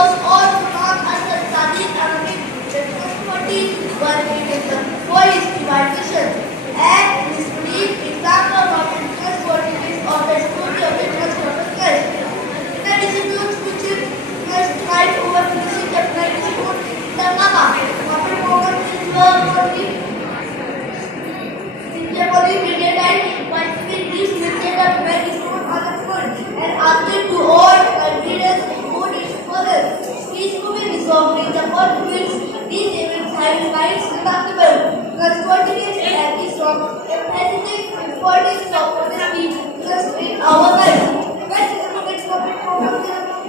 was all known as the study Arabic responsibility working in the police division and this brief example of responsibilities of the study of responsibilities. The disputes which is must fight over finishing the primary school in the Mama. After moment is Simply media time, but we reach limited of primary school on the school and after to all confidence food is further. Each movie resolving the conflicts, these events highlights remarkable. Consequences and is of emphasizing importance of honesty just in our life. When the movement